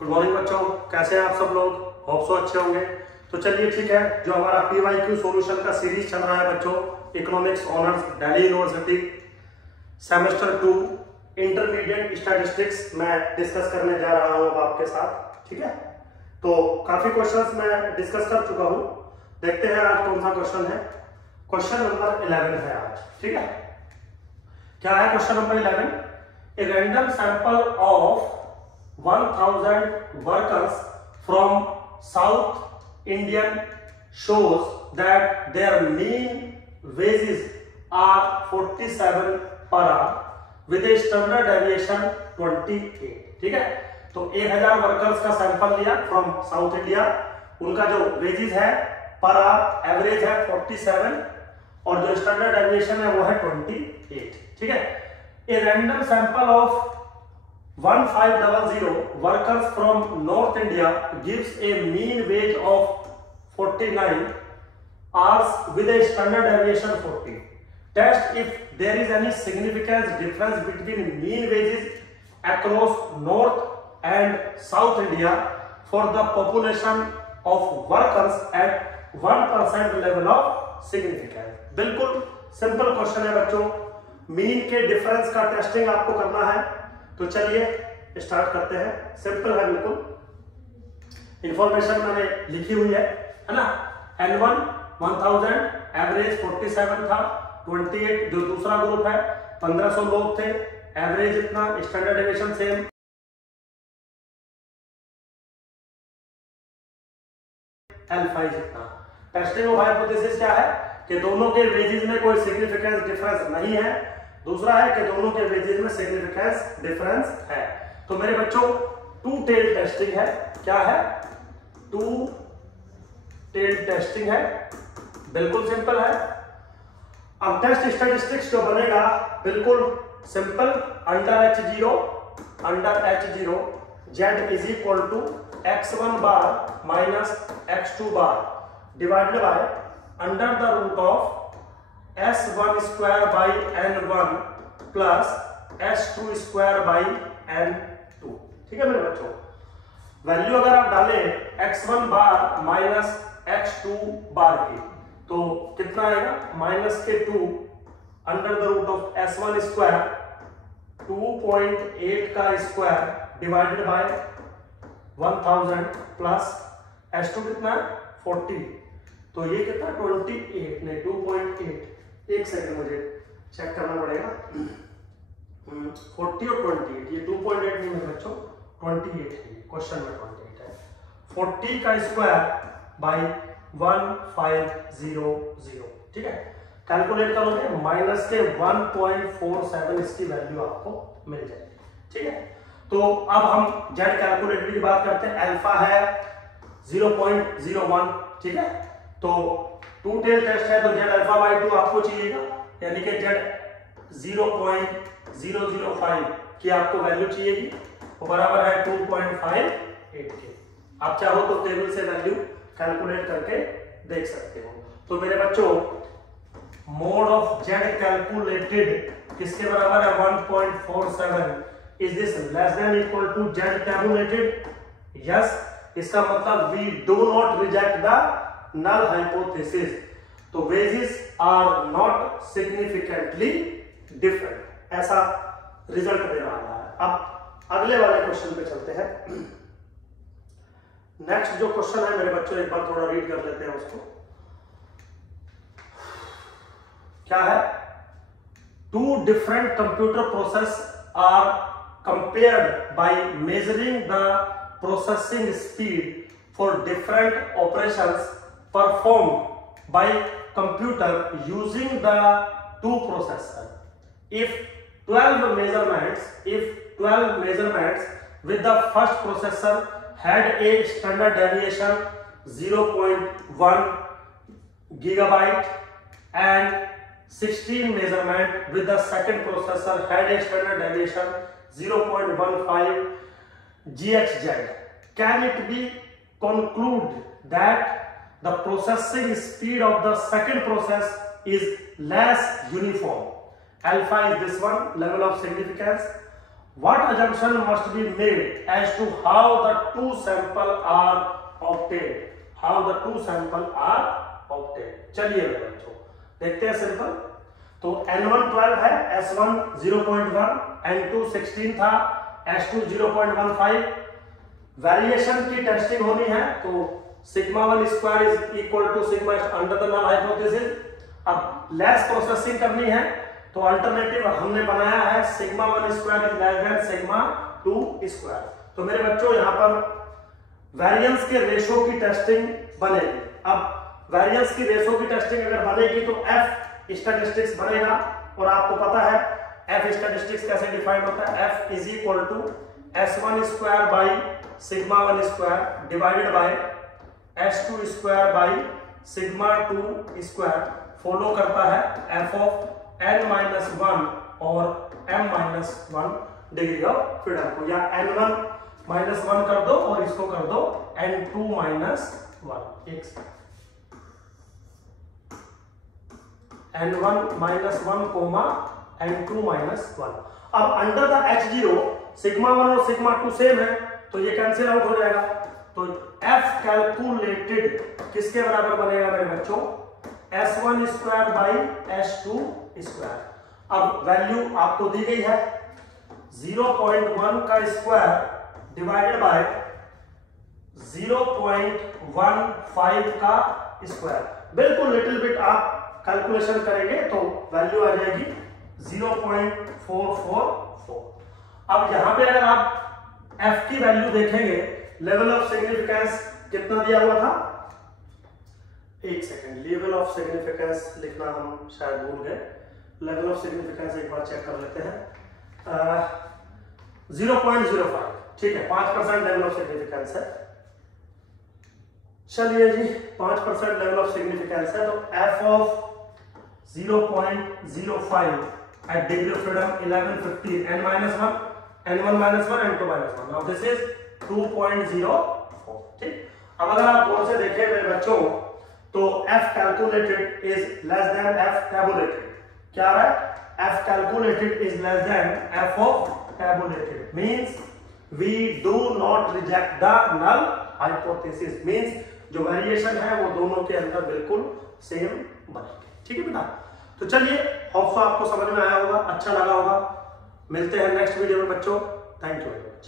Good morning बच्चों, कैसे हैं आप सब लोग? होप सो अच्छे होंगे। तो चलिए ठीक है, जो हमारा PYQ सॉल्यूशन का सीरीज चल रहा है बच्चों, economics honours Delhi university semester 2 intermediate statistics मैं डिस्कस करने जा रहा हूँ आपके साथ। ठीक है, तो काफी क्वेश्चंस मैं डिस्कस कर चुका हूँ। देखते हैं आज कौन सा क्वेश्चन है। क्वेश्चन नंबर 11 है आज। ठीक है, क्या है question number 11? A random sample of 1000 workers from South Indian shows that their mean wages are 47 per hour with a standard deviation 28। ठीक है, तो 1000 वर्कर्स का सैंपल लिया फ्रॉम साउथ इंडिया, उनका जो वेजेस है पर आवर एवरेज है 47 और जो स्टैंडर्ड डेविएशन है वो है 28। ठीक है, a random sample of 1500 workers from North India gives a mean wage of 49 hours with a standard deviation 40. Test if there is any significant difference between mean wages across North and South India for the population of workers at 1% level of significance. बिल्कुल simple question है बच्चों, mean के difference का testing आपको करना है। तो चलिए स्टार्ट करते हैं। सिंपल है बिल्कुल, इंफॉर्मेशन मैंने लिखी हुई है ना। N1 1000 एवरेज 47 था, 28 जो दूसरा ग्रुप है 1500 लोग थे, एवरेज इतना, स्टैंडर्ड डेविएशन सेम L5 जितना। टेस्टिंग ऑफ हाइपोथेसिस क्या है कि दोनों के वेजेस में कोई सिग्निफिकेंस डिफरेंस नहीं है। दूसरा है कि दोनों के वेजेस में सिग्निफिकेंस डिफरेंस है। तो मेरे बच्चों टू टेल टेस्टिंग है। क्या है? टू टेल टेस्टिंग है, बिल्कुल सिंपल है। अब टेस्ट स्टैटिस्टिक्स जो बनेगा बिल्कुल simple, under H0 Z is equal to x1 bar minus x2 bar divided by under the root of S1 square by N1 plus S2 square by N2। ठीक है मेरे बच्चों, वैल्यू अगर आप डालें x1 बार माइनस x2 बार की तो कितना आएगा? माइनस के 2 under the root of S1 square 2.8 का square divided bye 1000 plus S2 कितना है? 40, तो ये कितना? 28 नहीं 2.8। एक सेकंड मुझे चेक करना पड़ेगा। 40 और 28, ये 2.8 नहीं है बच्चों, 28 है, क्वेश्चन में 28 है। 40 का स्क्वायर बाई 1500। ठीक है, कैलकुलेट करोगे माइनस के 1.47 इसकी वैल्यू आपको मिल जाएगी। ठीक है, तो अब हम जेड कैलकुलेटर की बात करते हैं। अल्फा है 0.01। ठीक है, तो टू टेल टेस्ट है तो जेड अल्फा बाई 2 आपको चाहिएगा, यानी कि जेड 0.005 की आपको वैल्यू चाहिएगी, वो बराबर है 2.58 के। आप चाहो तो टेबल से वैल्यू कैलकुलेट करके देख सकते हो। तो मेरे बच्चों मोड ऑफ जेड कैलकुलेटेड किसके बराबर है? 1.47। Is this less than equal to Z tabulated? Yes, इसका मतलब we do not reject the null hypothesis, तो wages are not significantly different, ऐसा रिजल्ट दे रहा है। अब अगले वाले क्वेश्चन पे चलते हैं। नेक्स्ट जो क्वेश्चन है मेरे बच्चों, एक बार थोड़ा रीड कर लेते हैं उसको। क्या है? Two different computer process are compared by measuring the processing speed for different operations performed by computer using the two processor. If 12 measurements with the first processor had a standard deviation 0.1 gigabyte and 16 measurement with the second processor had a standard deviation 0.15 GHz, can it be concluded that the processing speed of the second process is less uniform? Alpha is this one, level of significance, what assumption must be made as to how the two sample are obtained, how the two sample are obtained। चलिए बच्चों देखते हैं simple. तो N1 12 है, S1 0.1, N2 16 था, S2 0.15। Variation की testing होनी है तो sigma 1 square is equal to sigma under the null hypothesis. अब लेस प्रोसेसिंग करनी है तो अल्टरनेटिव हमने बनाया है sigma 1 square is less than sigma 2 square. तो मेरे बच्चों यहां पर वेरिएंस के रेशो की टेस्टिंग बनेगी। अब वेरिएंस की रेशो की टेस्टिंग अगर बनेगी तो एफ स्टैटिस्टिक्स बनेगा, और आपको पता है एफ स्टैटिस्टिक्स कैसे डिफाइन होता है, F is equal to S1 square by sigma 1 square divided by S2 square by sigma 2 square. Follow करता है एफ ऑफ n-1 और m-1 डिग्री ऑफ फ्रीडम को, या n1-1 कर दो और इसको कर दो n2-1। एक n1-1 कोमा n2-1। अब अंडर द H0 सिग्मा 1 और सिग्मा 2 सेम है तो ये कैंसिल आउट हो जाएगा। तो F कैलकुलेटेड किसके बराबर बनेगा मेरे बच्चों, S1 square by S2 square. अब वैल्यू आपको दी गई है 0.1 का स्क्वायर डिवाइडेड बाय 0.15 का स्क्वायर। बिल्कुल लिटिल बिट आप कैलकुलेशन करेंगे तो वैल्यू आ जाएगी 0.444। अब यहां पे अगर आप F की वैल्यू देखेंगे, लेवल ऑफ सिग्निफिकेंस कितना दिया हुआ था, एक सेकेंड, लेवल ऑफ सिग्निफिकेंस लिखना हम शायद भूल गए। लेवल ऑफ सिग्निफिकेंस एक बार चेक कर लेते हैं, 0.05, ठीक है, 5% लेवल ऑफ सिग्निफिकेंस है। चलिए जी 5% लेवल ऑफ सिग्निफिकेंस है तो F of 0.05 at degree of freedom 1150 n-1 n1-1 n2-1। now this is 2.04। ठीक, अब अगर आप गौर से देखें मेरे बच्चों तो f calculated is less than f tabulated। क्या आ रहा है, f calculated is less than f of tabulated, means we do not reject the null hypothesis, means जो वेरिएशन है वो दोनों के अंदर बिल्कुल सेम बनेगी। ठीक है बेटा, तो चलिए होप सो आपको समझ में आया होगा, अच्छा लगा होगा। मिलते हैं नेक्स्ट वीडियो में बच्चों, थैंक यू वेरी मच।